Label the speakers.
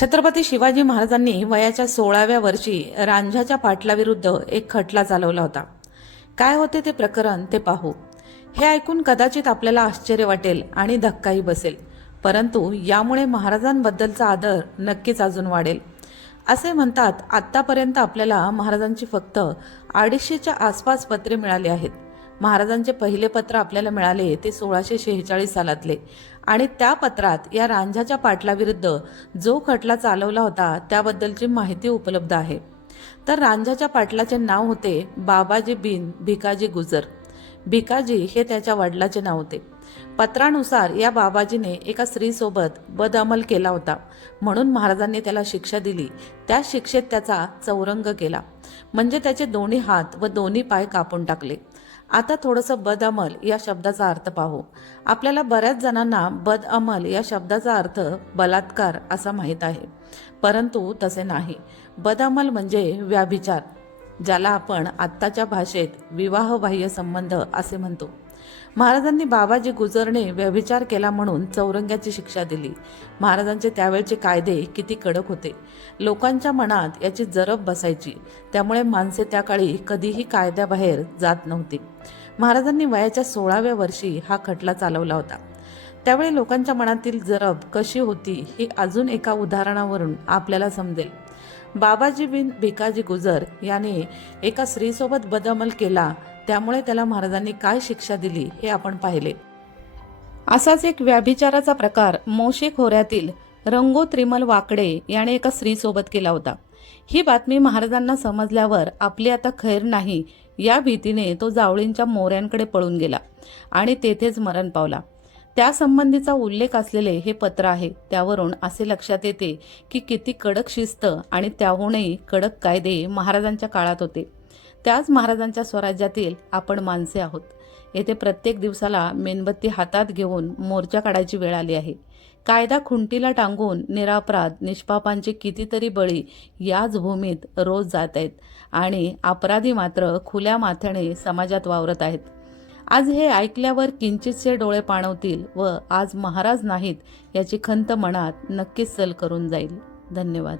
Speaker 1: छत्रपती शिवाजी महाराजांनी वयाच्या सोळाव्या वर्षी रांझाच्या पाटलाविरुद्ध एक खटला चालवला होता. काय होते ते प्रकरण ते पाहू. हे ऐकून कदाचित आपल्याला आश्चर्य वाटेल आणि धक्काही बसेल. परंतु यामुळे महाराजांबद्दलचा आदर नक्कीच अजून वाढेल. असे म्हणतात आत्तापर्यंत आपल्याला महाराजांची फक्त अडीचशेच्या आसपास पत्रे मिळाली आहेत. महाराजांचे पहिले पत्र आपल्याला मिळाले ते सोळाशे शेहेचाळीस सालातले. आणि त्या पत्रात या रांझाच्या पाटलाविरुद्ध जो खटला चालवला होता त्याबद्दलची माहिती उपलब्ध आहे. तर रांझाच्या पाटलाचे नाव होते बाबाजी बिन भिकाजी गुजर. भिकाजी हे त्याच्या वडिलाचे नाव होते. पत्रानुसार या बाबाजीने एका स्त्रीसोबत बदअमल केला होता. म्हणून महाराजांनी त्याला शिक्षा दिली. त्या शिक्षेत त्याचा चौरंग केला. म्हणजे त्याचे दोन्ही हात व दोन्ही पाय कापून टाकले. आता थोडंसं बदअमल या शब्दाचा अर्थ पाहू. आपल्याला बऱ्याच जणांना बदअमल या शब्दाचा अर्थ बलात्कार असा माहीत आहे. परंतु तसे नाही. बदअमल म्हणजे व्याभिचार. ज्याला आपण आत्ताच्या भाषेत विवाहबाह्य संबंध असे म्हणतो. महाराजांनी बाबाजी गुजरने व्यभिचार केला म्हणून चौरंग्याची शिक्षा दिली. महाराजांचे त्यावेळचे कायदे किती कडक होते. लोकांच्या मनात याची जरब बसायची. त्यामुळे माणसे त्या काळी कधीही कायद्याबाहेर जात नव्हती. महाराजांनी वयाच्या सोळाव्या वर्षी हा खटला चालवला होता. त्यावेळी लोकांच्या मनातील जरब कशी होती ही अजून एका उदाहरणावरून आपल्याला समजेल. बाबाजी बिन भिकाजी गुजर याने एका स्त्रीसोबत बदमल केला. त्यामुळे त्याला महाराजांनी काय शिक्षा दिली हे आपण पाहिले. असाच एक व्याभिचाराचा प्रकार मोशे खोऱ्यातील रंगो त्रिमल वाकडे याने एका स्त्रीसोबत केला होता. ही बातमी महाराजांना समजल्यावर आपली आता खैर नाही या भीतीने तो जावळींच्या मोऱ्यांकडे पळून गेला आणि तेथेच मरण पावला. त्यासंबंधीचा उल्लेख असलेले हे पत्र आहे त्यावरून असे लक्षात येते की किती कडक शिस्त आणि त्याहूनही कडक कायदे महाराजांच्या काळात होते. त्याच महाराजांच्या स्वराज्यातील आपण माणसे आहोत. येथे प्रत्येक दिवसाला मेणबत्ती हातात घेऊन मोर्चा काढायची वेळ आली आहे. कायदा खुंटीला टांगून निरापराध निष्पापांचे कितीतरी बळी याच भूमीत रोज जात आहेत आणि अपराधी मात्र खुल्या माथ्याने समाजात वावरत आहेत. आज हे ऐकल्यावर किंचितसे डोळे पाणवतील व आज महाराज नाहीत याची खंत मनात नक्कीच सल करून जाईल. धन्यवाद.